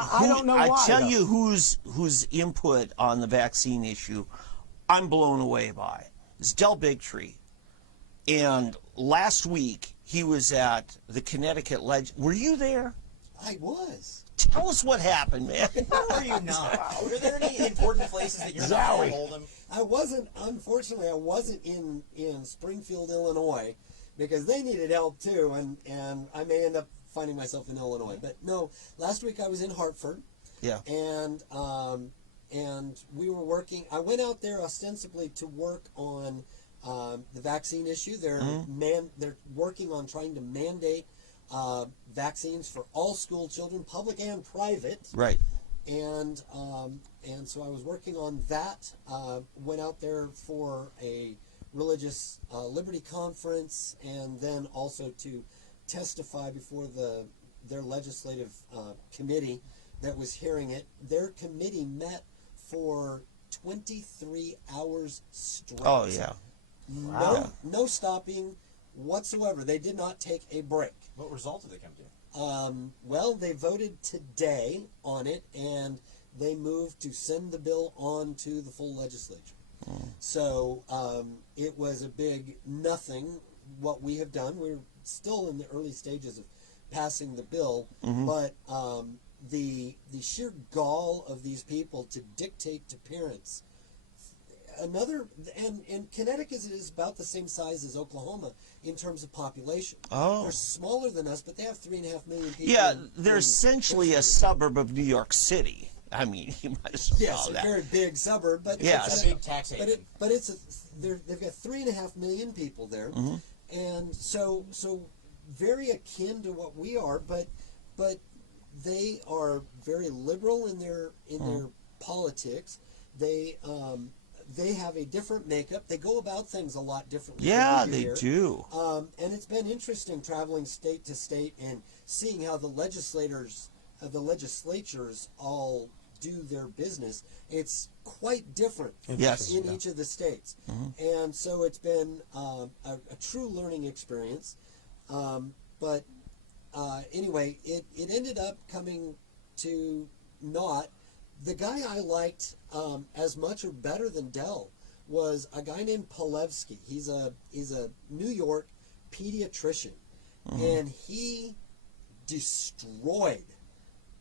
I don't know why. I tell you whose input on the vaccine issue I'm blown away by. It's Del Bigtree. And last week, he was at the Connecticut Were you there? I was. Tell us what happened, man. Or are you not? Were there any important places that you're not in Oldham? I wasn't, unfortunately, I wasn't in Springfield, Illinois, because they needed help too, and I may end up finding myself in Illinois. But no, last week I was in Hartford. Yeah. And we were working, I went out there ostensibly to work on the vaccine issue. They're working on trying to mandate vaccines for all school children, public and private. Right. And so I was working on that. Went out there for a religious liberty conference, and then also to testify before their legislative committee that was hearing it. Their committee met for 23 hours straight. Oh yeah. No stopping whatsoever. They did not take a break. What result did they come to? Well, they voted today on it, and they moved to send the bill on to the full legislature. So it was a big nothing, what we have done. We're still in the early stages of passing the bill, but the sheer gall of these people to dictate to parents. And Connecticut is about the same size as Oklahoma in terms of population. Oh. They're smaller than us, but they have 3.5 million people. Yeah, they're essentially a suburb of New York City. I mean, you might as well call a that. very big suburb, but it's a big tax haven. But they've got 3.5 million people there, and so very akin to what we are, but they are very liberal in their politics. They have a different makeup. They go about things a lot differently. Yeah, they do. And it's been interesting traveling state to state and seeing how the legislatures all do their business. It's quite different in each of the states. And so it's been a true learning experience. But anyway, it ended up coming to naught. The guy I liked as much or better than Dell was a guy named Polevsky. He's a New York pediatrician, and he destroyed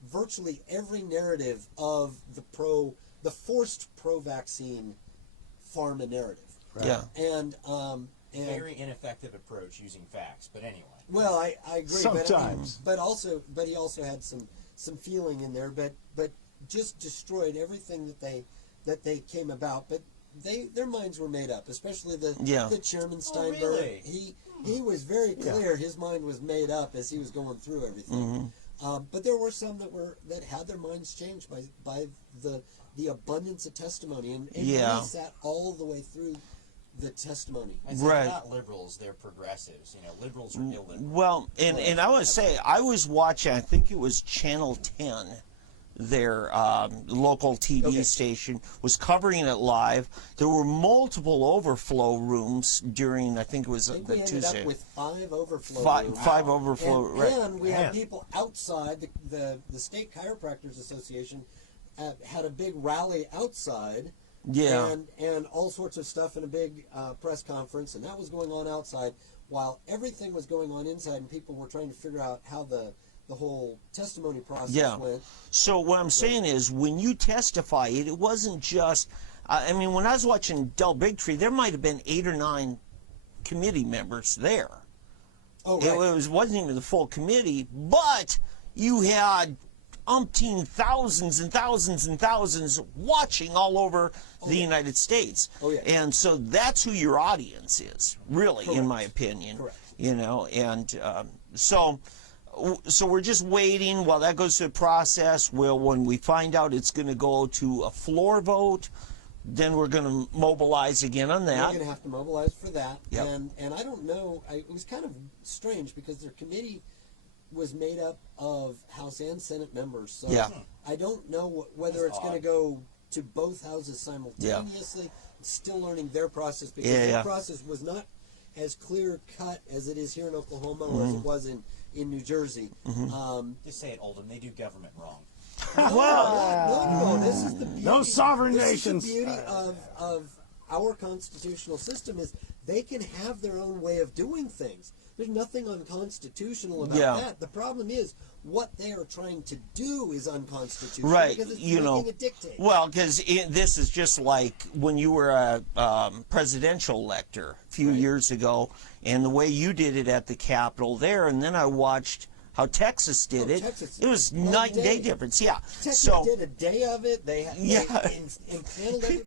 virtually every narrative of the forced pro-vaccine pharma narrative. Right. Yeah. And very ineffective approach using facts, but anyway. Well, I agree. Sometimes. But he also had some feeling in there, but just destroyed everything that they came about. But their minds were made up, especially the chairman Steinberg. Oh, really? He was very clear. His mind was made up as he was going through everything. But there were some that had their minds changed by the abundance of testimony, and he sat all the way through the testimony. They're not liberals, they're progressives. Liberals are illiberal. Well, and I want to say, I was watching, I think it was Channel 10, their local TV station, was covering it live. There were multiple overflow rooms during, I think it was the Tuesday. We ended up with 5 overflow rooms. 5 overflow rooms. And we had people outside. The State Chiropractors Association had a big rally outside. Yeah. And all sorts of stuff in a big press conference, and that was going on outside while everything was going on inside, and people were trying to figure out how the whole testimony process went. So what I'm saying is, when you testify, it wasn't just, I mean, when I was watching Del Bigtree, there might have been 8 or 9 committee members there. Oh, right. It wasn't even the full committee, but you had umpteen thousands and thousands and thousands watching all over the United States. Oh, yeah. And so that's who your audience is, really, in my opinion. Correct. And so we're just waiting while that goes through the process. When we find out it's going to go to a floor vote, then we're going to mobilize again on that. We're going to have to mobilize for that. Yep. And I don't know, it was kind of strange because their committee was made up of House and Senate members. So I don't know whether it's going to go to both houses simultaneously. I'm still learning their process because their process was not as clear cut as it is here in Oklahoma or as it was in New Jersey. Just say it, Oldham. They do government wrong. No. This is the beauty. No sovereign nations. This is the beauty of our constitutional system is they can have their own way of doing things. There's nothing unconstitutional about that. The problem is what they are trying to do is unconstitutional. Right, Because it's making a dictate. Well, because this is just like when you were a presidential elector a few years ago, and the way you did it at the Capitol there, and then I watched how Texas did it. Texas, it was night and day difference. Yeah. Texas so did a day of it. They impaneled everybody.